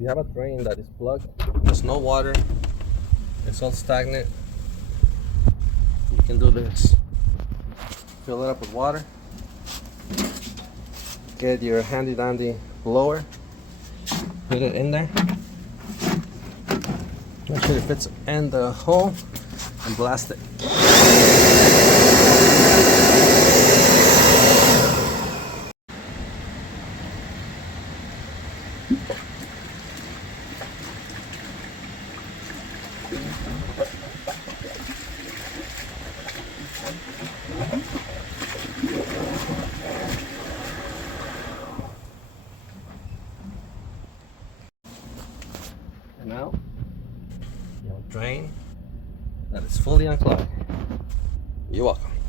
if you have a drain that is plugged, there's no water, it's all stagnant, you can do this. Fill it up with water, get your handy dandy blower, put it in there, make sure it fits in the hole, and blast it. And now you'll drain that is fully unclogged. You're welcome.